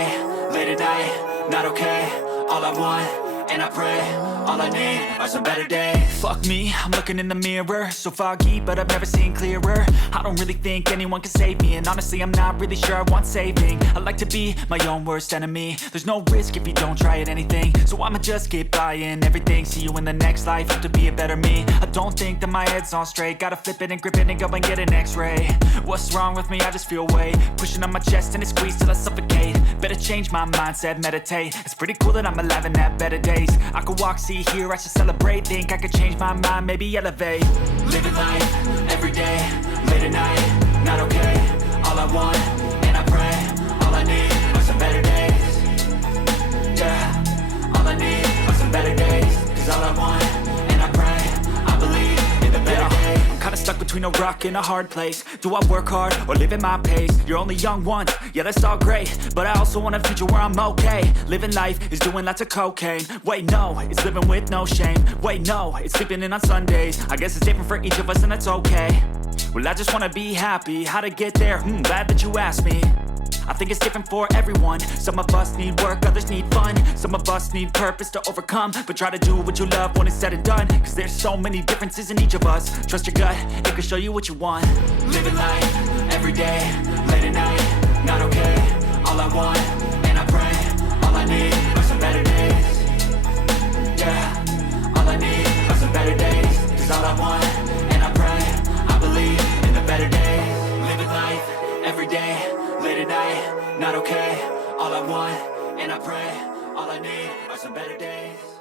day, late at night, not okay. All I want, and I pray, all I need are some better days. Fuck me, I'm looking in the mirror, so foggy, but I've never seen clearer. I don't really think anyone can save me, and honestly I'm not really sure I want saving. I like to be my own worst enemy. There's no risk if you don't try at anything, so I'ma just keep buying everything. See you in the next life, hope to be a better me. I don't think that my head's on straight, gotta flip it and grip it and go and get an x-ray. What's wrong with me? I just feel weight pushing on my chest and it squeezes till I suffocate. Better change my mindset, meditate. It's pretty cool that I'm alive and have better days. I could walk, see, hear, I should celebrate. Think I could change my mind, maybe elevate. Living life, every day, late at night, not okay. All I want, and I pray, all I need are some better days. Yeah, all I need are some better days. Cause all I want, and I pray, I believe in the better days. I'm kinda stuck between a rock and a hard place. Do I work hard or live at my pace? You're only young once, yeah that's all great, but I also want a future where I'm okay. Living life is doing lots of cocaine. Wait no, it's living with no shame. Wait no, it's sleeping in on Sundays. I guess it's different for each of us and that's okay. Well I just wanna be happy, how to get there? Glad that you asked me. I think it's different for everyone. Some of us need work, others need fun. Some of us need purpose to overcome. But try to do what you love when it's said and done. Cause there's so many differences in each of us. Trust your gut, it can show you what you want. Living life, every day, late at night, not okay. All I want, and I pray, all I need are some better days. Yeah, all I need are some better days. Cause all I want, and I pray, I believe in the better days. Living life, every day, late at night, not okay. All I want, and I pray, all I need are some better days.